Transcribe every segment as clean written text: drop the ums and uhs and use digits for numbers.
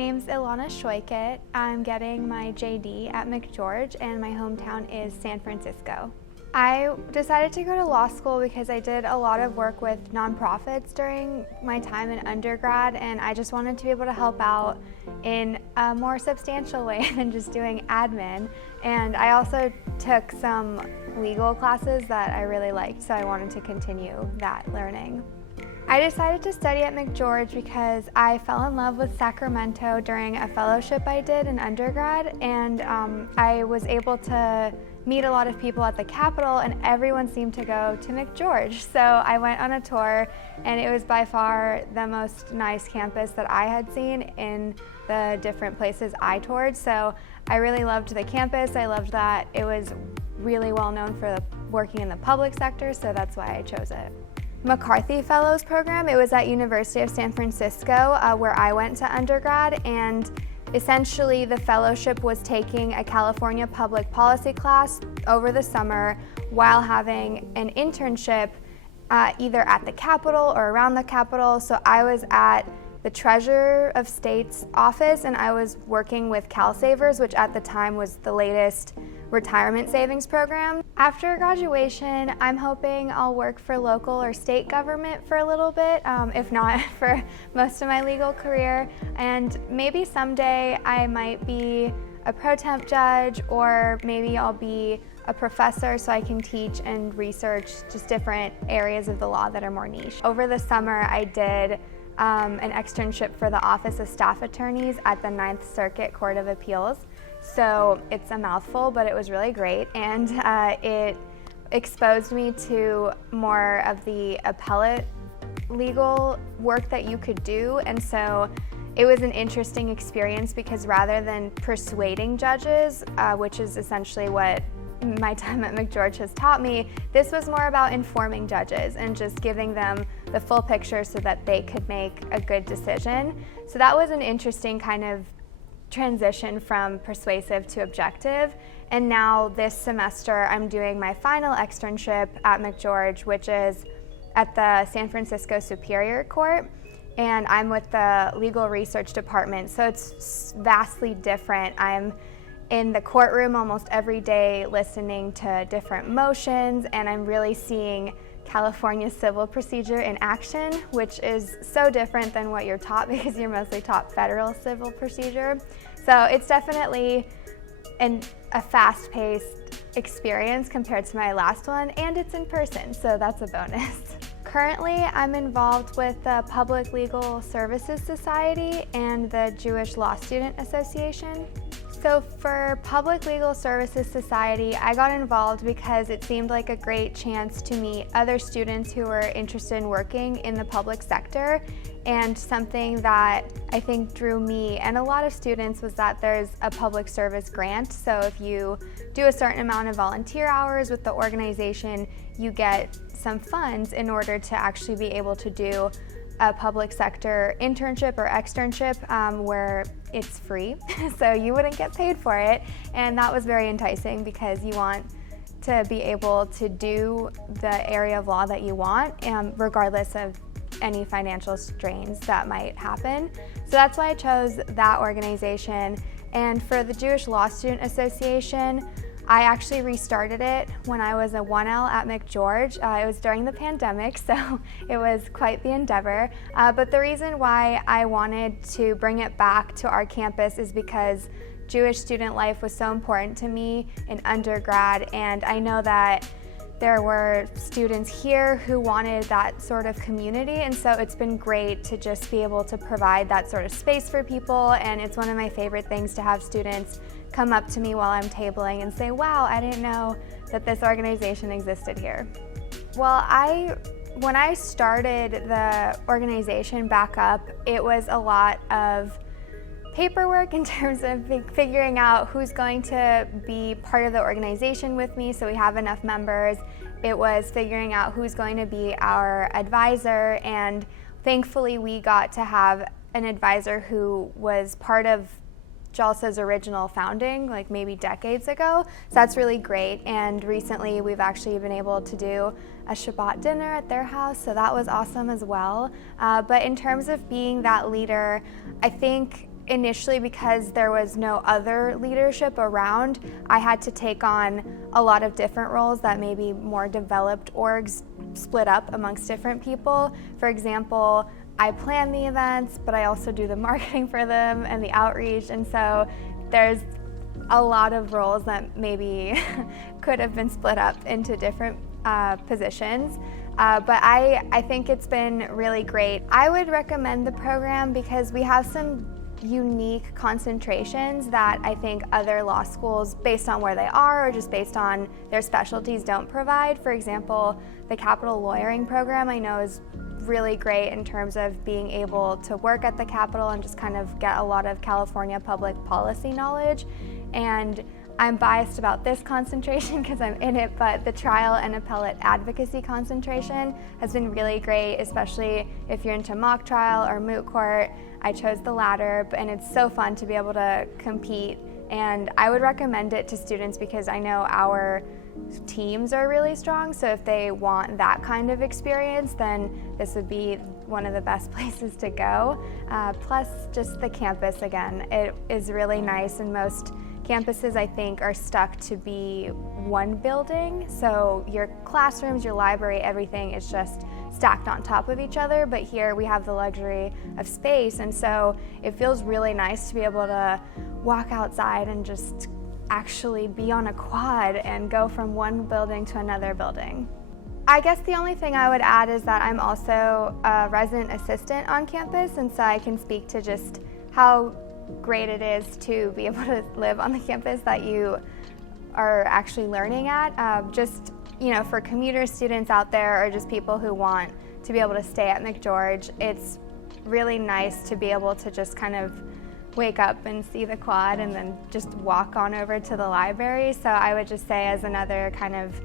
name's Ilana Shoyket. I'm getting my JD at McGeorge, and my hometown is San Francisco. I decided to go to law school because I did a lot of work with nonprofits during my time in undergrad, and I just wanted to be able to help out in a more substantial way than just doing admin. And I also took some legal classes that I really liked, so I wanted to continue that learning. I decided to study at McGeorge because I fell in love with Sacramento during a fellowship I did in undergrad, and I was able to meet a lot of people at the Capitol, and everyone seemed to go to McGeorge. So I went on a tour, and it was by far the most nice campus that I had seen in the different places I toured. So I really loved the campus. I loved that it was really well known for working in the public sector, so that's why I chose it. McCarthy Fellows program, it was at University of San Francisco where I went to undergrad, and essentially the fellowship was taking a California public policy class over the summer while having an internship either at the Capitol or around the Capitol. So I was at the Treasurer of State's office, and I was working with CalSavers, which at the time was the latest retirement savings program. After graduation, I'm hoping I'll work for local or state government for a little bit, if not for most of my legal career. And maybe someday I might be a pro temp judge, or maybe I'll be a professor so I can teach and research just different areas of the law that are more niche. Over the summer, I did an externship for the Office of Staff Attorneys at the Ninth Circuit Court of Appeals. So it's a mouthful, but it was really great, and it exposed me to more of the appellate legal work that you could do. And so it was an interesting experience because rather than persuading judges, which is essentially what my time at McGeorge has taught me, this was more about informing judges and just giving them the full picture so that they could make a good decision. So that was an interesting kind of transition from persuasive to objective. And now this semester I'm doing my final externship at McGeorge, which is at the San Francisco Superior Court, and I'm with the legal research department, so it's vastly different. I'm in the courtroom almost every day listening to different motions, and I'm really seeing California civil procedure in action, which is so different than what you're taught because you're mostly taught federal civil procedure. So it's definitely a fast-paced experience compared to my last one, and it's in person, so that's a bonus. Currently, I'm involved with the Public Legal Services Society and the Jewish Law Student Association. So for Public Legal Services Society, I got involved because it seemed like a great chance to meet other students who were interested in working in the public sector, and something that I think drew me and a lot of students was that there's a public service grant. So if you do a certain amount of volunteer hours with the organization, you get some funds in order to actually be able to do a public sector internship or externship where it's free, so you wouldn't get paid for it. And that was very enticing because you want to be able to do the area of law that you want, regardless of any financial strains that might happen. So that's why I chose that organization. And for the Jewish Law Student Association, I actually restarted it when I was a 1L at McGeorge. It was during the pandemic, so it was quite the endeavor. But the reason why I wanted to bring it back to our campus is because Jewish student life was so important to me in undergrad, and I know that there were students here who wanted that sort of community, and so it's been great to just be able to provide that sort of space for people. And it's one of my favorite things to have students come up to me while I'm tabling and say, wow, I didn't know that this organization existed here. Well, when I started the organization back up, it was a lot of paperwork in terms of figuring out who's going to be part of the organization with me so we have enough members. It was figuring out who's going to be our advisor, and thankfully we got to have an advisor who was part of JALSA's original founding, like maybe decades ago. So that's really great. And recently we've actually been able to do a Shabbat dinner at their house, so that was awesome as well. But in terms of being that leader, I think initially, because there was no other leadership around, I had to take on a lot of different roles that may be more developed orgs split up amongst different people. For example, I plan the events, but I also do the marketing for them and the outreach, and so there's a lot of roles that maybe could have been split up into different positions. But I think it's been really great. I would recommend the program because we have some unique concentrations that I think other law schools, based on where they are or just based on their specialties, don't provide. For example, the capital lawyering program I know is really great in terms of being able to work at the Capitol and just kind of get a lot of California public policy knowledge. And I'm biased about this concentration because I'm in it, but the trial and appellate advocacy concentration has been really great, especially if you're into mock trial or moot court. I chose the latter, and it's so fun to be able to compete. And I would recommend it to students because I know our teams are really strong, so if they want that kind of experience, then this would be one of the best places to go. Plus, just the campus, again, it is really nice, and most campuses, I think, are stuck to be one building, so your classrooms, your library, everything is just stacked on top of each other, but here we have the luxury of space, and so it feels really nice to be able to walk outside and just actually be on a quad and go from one building to another building. I guess the only thing I would add is that I'm also a resident assistant on campus, and so I can speak to just how great it is to be able to live on the campus that you are actually learning at. Just, for commuter students out there or just people who want to be able to stay at McGeorge, it's really nice to be able to just kind of wake up and see the quad and then just walk on over to the library. So I would just say, as another kind of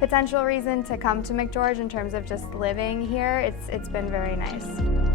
potential reason to come to McGeorge in terms of just living here, it's been very nice.